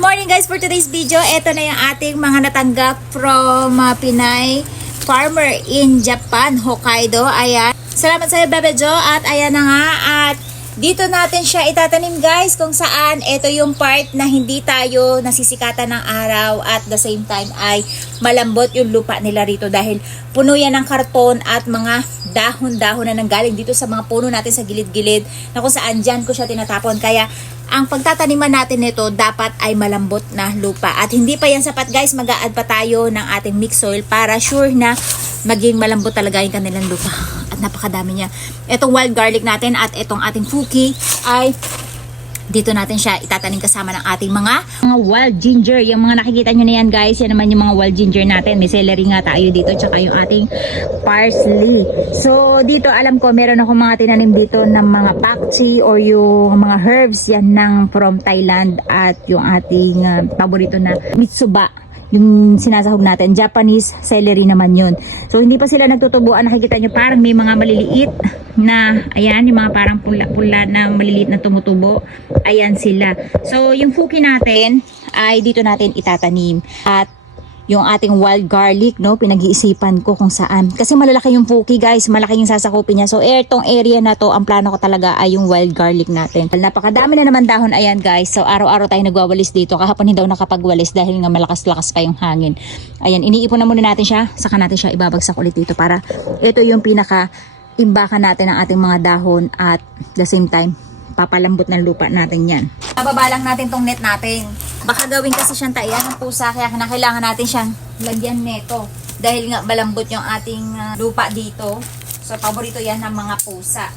Good morning guys, for today's video, ito na yung ating mga natanggap from Pinay farmer in Japan, Hokkaido. Ayan. Salamat sa iyo, Bebe Jo. At ayan na nga, at dito natin siya itatanim guys, kung saan ito yung part na hindi tayo nasisikatan ng araw at the same time ay malambot yung lupa nila rito dahil puno yan ng karton at mga dahon-dahon na nanggaling dito sa mga puno natin sa gilid-gilid na kung saan dyan ko siya tinatapon. Kaya ang pagtataniman natin nito dapat ay malambot na lupa. At hindi pa yan sapat guys, mag-a-add pa tayo ng ating mix soil para sure na maging malambot talaga yung kanilang lupa. At napakadami niya. Itong wild garlic natin at itong ating fuki ay dito natin siya itatanim kasama ng ating mga wild ginger. Yung mga nakikita nyo na yan guys, yan naman yung mga wild ginger natin. May celery nga tayo dito, tsaka yung ating parsley. So dito alam ko meron ako mga tinanim dito ng mga pakchi or yung mga herbs yan ng from Thailand at yung ating paborito na mitsuba. Yung sinasahog natin, Japanese celery naman yun. So hindi pa sila nagtutubuan, nakikita nyo parang may mga maliliit na, ayan, yung mga parang pula-pula na maliliit na tumutubo, ayan sila. So yung fuki natin ay dito natin itatanim. At yung ating wild garlic, no, pinag-iisipan ko kung saan. Kasi malalaki yung fuki guys, malaki yung sasakupin niya. So etong area na to, ang plano ko talaga ay yung wild garlic natin. Napakadami na naman dahon, ayan guys. So araw-araw tayo nagwawalis dito. Kahapon hindi daw nakapagwalis dahil nga malakas-lakas pa yung hangin. Ayan, iniipon na muna natin siya, saka natin siya ibabagsak ulit dito para ito yung pinaka imbakan natin ng ating mga dahon at the same time papalambot ng lupa natin yan. Nababalang natin tong net natin. Baka gawin kasi siyang taiyan ng pusa, kaya kailangan natin siyang lagyan neto. Dahil nga malambot yung ating lupa dito. So paborito yan ng mga pusa.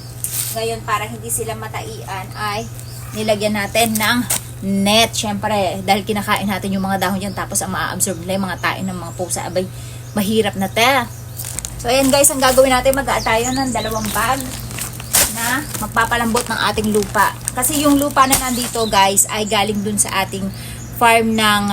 Ngayon para hindi sila mataian ay nilagyan natin ng net. Syempre dahil kinakain natin yung mga dahon yan, tapos ang maa-absorb nila yung mga tain ng mga pusa. Abay, mahirap na te. So ayan guys, ang gagawin natin, mag-add tayo ng 2 bag na magpapalambot ng ating lupa. Kasi yung lupa na nandito guys ay galing dun sa ating farm ng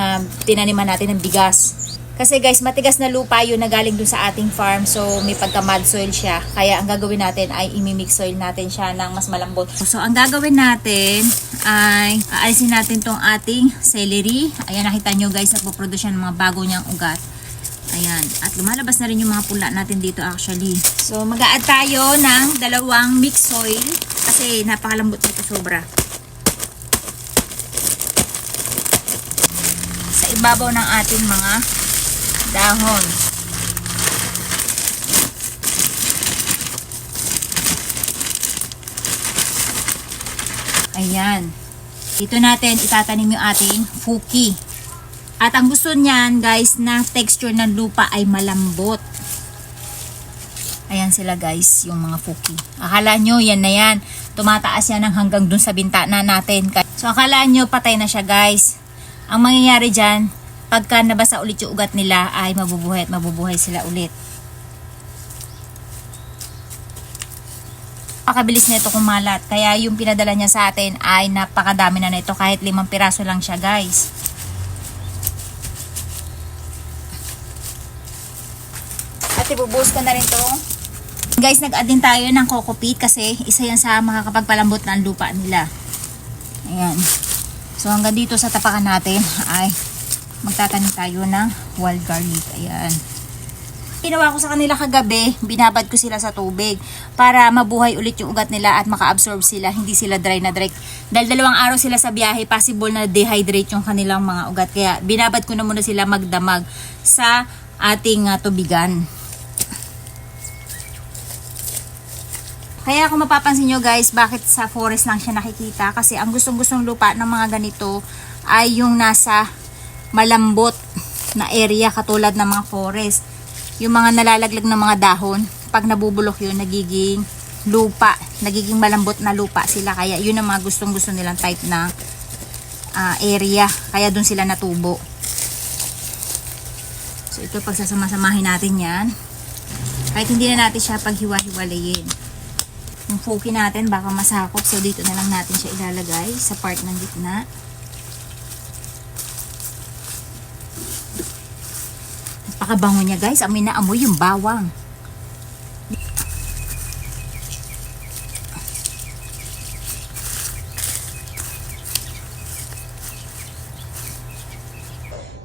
tinaniman natin ng bigas. Kasi guys, matigas na lupa yun na galing dun sa ating farm. So may pagka mud soil siya. Kaya ang gagawin natin ay imimix soil natin siya ng mas malambot. So ang gagawin natin ay aalisin natin tong ating celery. Ayan, nakita nyo guys, nagpo-produce siya ng mga bago niyang ugat. Ayan. At lumalabas na rin yung mga pula natin dito actually. So mag-a-add tayo ng 2 mix soil kasi napakalambot nito sobra. Sa ibabaw ng ating mga dahon. Ayan. Dito natin itatanim yung ating fuki. At ang gusto niyan guys na texture ng lupa ay malambot. Ayan sila guys, yung mga fuki. Akala nyo yan na yan. Tumataas yan hanggang dun sa bintana natin. So akala nyo patay na siya guys. Ang mangyayari dyan, pagka nabasa ulit yung ugat nila ay mabubuhay at mabubuhay sila ulit. Napakabilis nito kumalat. Kaya yung pinadala niya sa atin ay napakadami na nito. Kahit 5 piraso lang siya guys. Ibubuhos ko na rin to. Guys, nag-add din tayo ng coco peat kasi isa yan sa makakapagpalambot ng lupa nila. Ayan. So hanggang dito sa tapakan natin ay magtatanim tayo ng wild garlic. Ayan. Ginawa ko sa kanila kagabi, binabad ko sila sa tubig para mabuhay ulit yung ugat nila at maka-absorb sila, hindi sila dry na dry. Dahil 2 araw sila sa biyahe, possible na dehydrate yung kanilang mga ugat. Kaya binabad ko na muna sila magdamag sa ating tubigan. Kaya kung mapapansin nyo guys, bakit sa forest lang siya nakikita? Kasi ang gustong-gustong lupa ng mga ganito ay yung nasa malambot na area katulad ng mga forest. Yung mga nalalaglag ng mga dahon, pag nabubulok yun, nagiging lupa, nagiging malambot na lupa sila. Kaya yun ang mga gustong-gusto nilang type na area. Kaya dun sila natubo. So ito, pagsasama-samahin natin yan. Kahit hindi na natin siya paghiwa-hiwalayin. Yung fuki natin baka masakop, so dito na lang natin siya ilalagay sa part ng gitna. Napakabango niya guys, amoy na amoy yung bawang.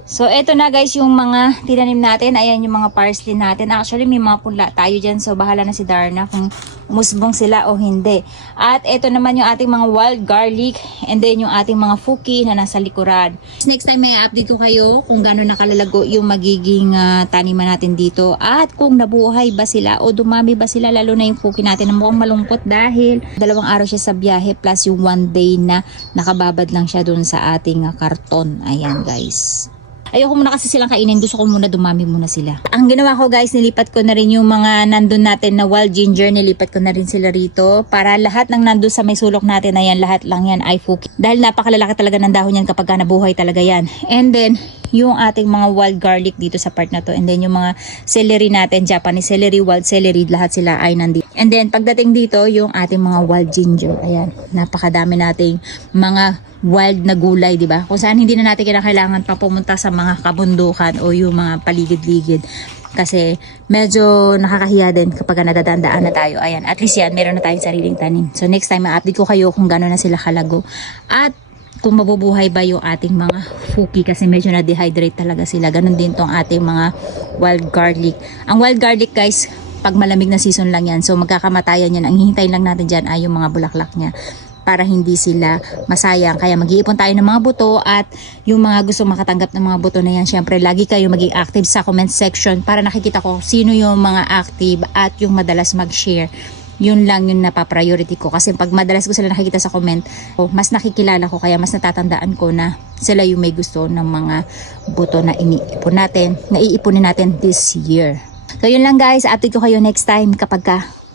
So, eto na guys yung mga tinanim natin. Ayan yung mga parsley natin. Actually, may mga punla tayo dyan. So, bahala na si Darna kung umusbong sila o hindi. At eto naman yung ating mga wild garlic. And then yung ating mga fuki na nasa likuran. Next time, may update ko kayo kung gano'n nakalalago yung magiging taniman natin dito. At kung nabuhay ba sila o dumami ba sila. Lalo na yung fuki natin na mukhang malungkot dahil 2 araw siya sa biyahe plus yung 1 day na nakababad lang siya dun sa ating karton. Ayan guys. Ayoko muna kasi silang kainin. Gusto ko muna dumami muna sila. Ang ginawa ko guys, nilipat ko na rin yung mga nandun natin na wild ginger. Nilipat ko na rin sila rito. Para lahat ng nandun sa may sulok natin na yan, lahat lang yan ay fuki. Dahil napakalalaki talaga ng dahon yan kapag nabuhay talaga yan. And then, yung ating mga wild garlic dito sa part na to. And then yung mga celery natin, Japanese celery, wild celery, lahat sila ay nandito. And then pagdating dito, yung ating mga wild ginger. Ayan, napakadami nating mga wild na gulay, di ba? Kung saan hindi na natin kinakailangan pa pumunta sa mga kabundukan o yung mga paligid-ligid. Kasi medyo nakakahiya din kapag nadadandaan na tayo. Ayan, at least yan, meron na tayong sariling tanim. So next time, ma-update ko kayo kung gano'n na sila kalago. At kung mabubuhay ba yung ating mga fuki kasi medyo na-dehydrate talaga sila. Ganon din tong ating mga wild garlic. Ang wild garlic guys, pag malamig na season lang yan. So magkakamatayan yan. Ang hihintayin lang natin dyan ay yung mga bulaklak niya para hindi sila masayang. Kaya mag-iipon tayo ng mga buto at yung mga gusto makatanggap ng mga buto na yan, syempre lagi kayo maging active sa comment section para nakikita ko sino yung mga active at yung madalas mag-share. Yun lang yung napapriority ko. Kasi pag madalas ko sila nakikita sa comment, mas nakikilala ko kaya mas natatandaan ko na sila yung may gusto ng mga buto na iniipon natin, na iipunin natin this year. So yun lang guys, update ko kayo next time kapag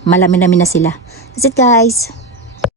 malamin na sila. That's it guys.